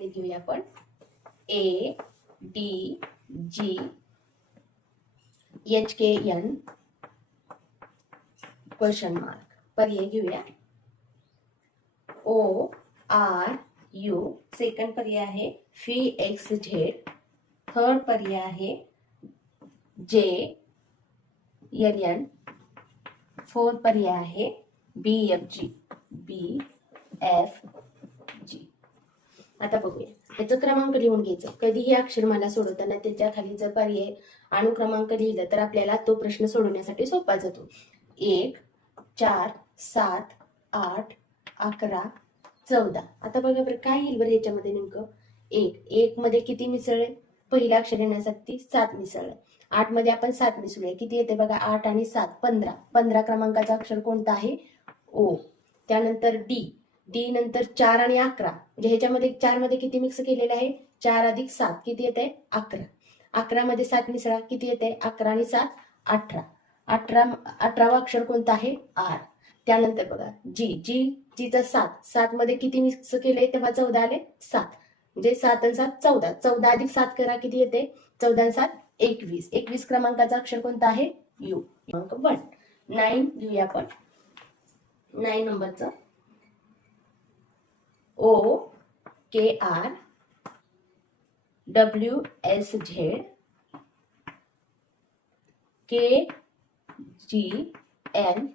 लागले घेऊया आपण A D G H K N question mark. पर्याय घेऊया O R U. सेकंड पर्याय आहे Phi X Z. थर्ड पर्याय आहे J L N. फोर्थ पर्याय आहे B F G. B F G. आता बघूया याचा क्रमांक लिहून घ्यायचं. कधीही अक्षर मला सोडवताना त्याच्या खाली जर पर्याय अनुक्रमांक लिहिलं तर आपल्याला तो प्रश्न सोडवण्यासाठी सोपा जातो. 1 4 7 8 11 14. आता बघा बरं काय येईल बरं याच्यामध्ये नेमकं. 1 मध्ये किती मिसळले, पहिला अक्षर येण्यासाठी 7 मिसळले. 8 मध्ये आपण 7 मिसळूया, किती येते बघा 8 आणि 7 15. 15 क्रमांकाचा अक्षर कोणता आहे ओ. त्यानंतर डी नंतर 4 आणि 11 म्हणजे ह्याच्यामध्ये 4 मध्ये किती मिक्स केलेले आहे 4 अधिक 7 किती येते 11. 11 मध्ये 7 मिसळा किती येते 11 आणि 7 18. 18वा अक्षर कोणता आहे आर. त्यानंतर बघा जीचा 7 मध्ये किती मिक्स केले तेव्हा 14 आले 7 म्हणजे 7 आणि 7 14. 14 अधिक 7 करा किती येते 14 आणि 7 21. 21 क्रमांकाचा अक्षर कोणता आहे यू. क्रमांक 1. 9 घेऊया आपण. 9 नंबरचं O K R W S Z K G N.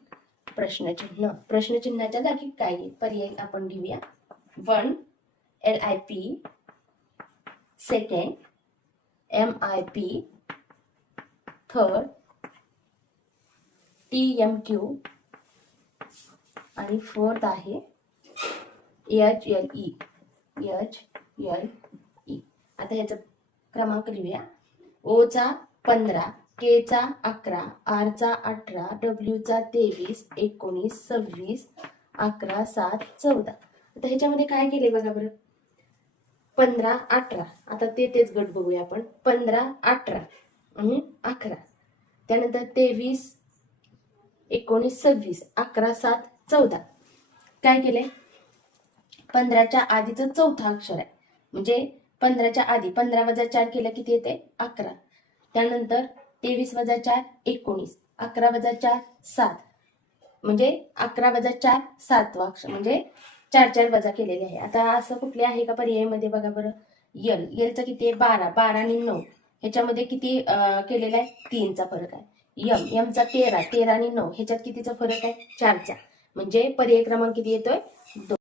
प्रश्नचिन्ह. प्रश्नचिन्हाच्या जागी काय पर्याय आपण घेऊया. 1 L I P. Second M I P. Third T M Q. आणि फोर्थ आहे H L E. आता ह्याचा क्रमांक लिहूया. O चा 15, K चा 11, R चा 18, W चा 23, 19, 26, 11, 7, 14. आता ह्याच्यामध्ये काय केले बघा बरं. 15 18. आता तेच गट बघूया आपण. 15 18 आणि 11. त्यानंतर 23 19 26 11 7 14. काय केले 15च्या आधीचं चौथा अक्षर आहे म्हणजे 15च्या आधी 15 वजा 4 केलं किती येते 11. त्यानंतर 23 वजा 4 19. 11 वजा 4 7 म्हणजे 11 वजा 4 7वा अक्षर म्हणजे 4 वजा केलेले आहे. आता असं कुठले आहे का पर्यायामध्ये बघा बरं. एलचा किती आहे 12. 12 आणि 9 ह्याच्यामध्ये किती केलेला आहे 3चा फरक आहे. एमचा 13 आणि 9 ह्याच्यात कितीचा फरक आहे 4चा म्हणजे पर्याय क्रमांक किती येतोय 2.